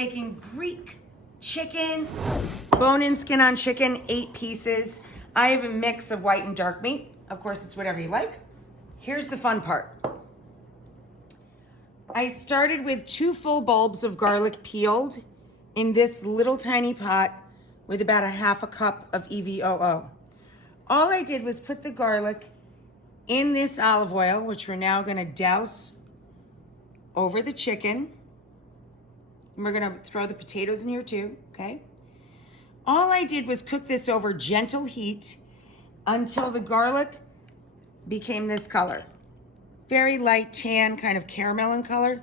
making Greek chicken, bone-in skin on chicken, 8 pieces. I have a mix of white and dark meat. Of course, it's whatever you like. Here's the fun part. I started with 2 full bulbs of garlic peeled in this little tiny pot with about a half a cup of EVOO. All I did was put the garlic in this olive oil, which we're now gonna douse over the chicken. And we're gonna throw the potatoes in here too, okay? All I did was cook this over gentle heat until the garlic became this color. Very light tan, kind of caramel in color,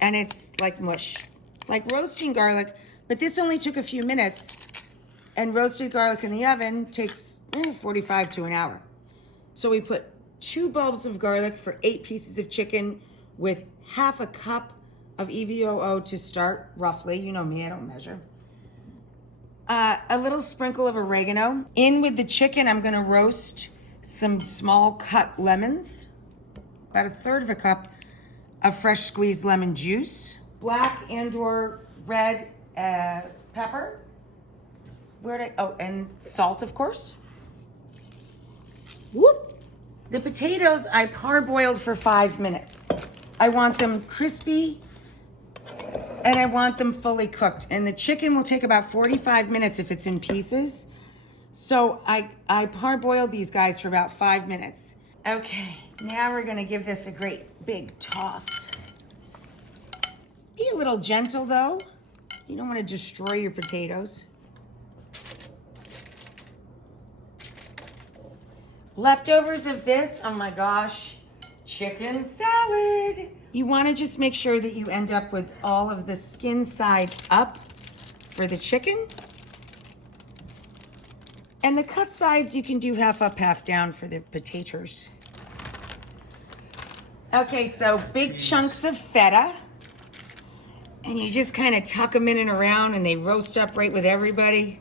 and it's like mush. Like roasting garlic, but this only took a few minutes, and roasted garlic in the oven takes 45 to an hour. So we put 2 bulbs of garlic for 8 pieces of chicken with half a cup of EVOO to start, roughly. You know me, I don't measure. A little sprinkle of oregano. In with the chicken, I'm gonna roast some small cut lemons. About 1/3 of a cup of fresh squeezed lemon juice. Black and/or red pepper. And salt, of course. Whoop! The potatoes I parboiled for 5 minutes. I want them crispy and I want them fully cooked. And the chicken will take about 45 minutes if it's in pieces. So I parboiled these guys for about 5 minutes. Okay, now we're gonna give this a great big toss. Be a little gentle though. You don't wanna destroy your potatoes. Leftovers of this, oh my gosh, chicken salad. You wanna just make sure that you end up with all of the skin side up for the chicken. And the cut sides, you can do half up, half down for the potatoes. Okay, so big chunks of feta. And you just kind of tuck them in and around and they roast up right with everybody.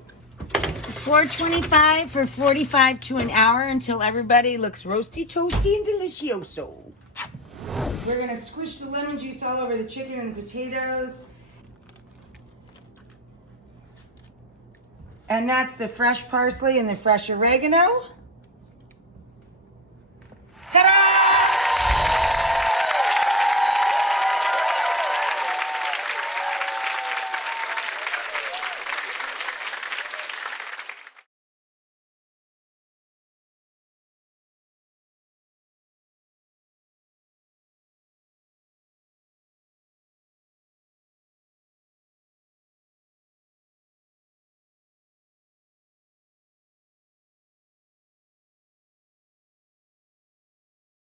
425 for 45 to an hour until everybody looks roasty, toasty, and delicioso. We're gonna squish the lemon juice all over the chicken and the potatoes. And that's the fresh parsley and the fresh oregano.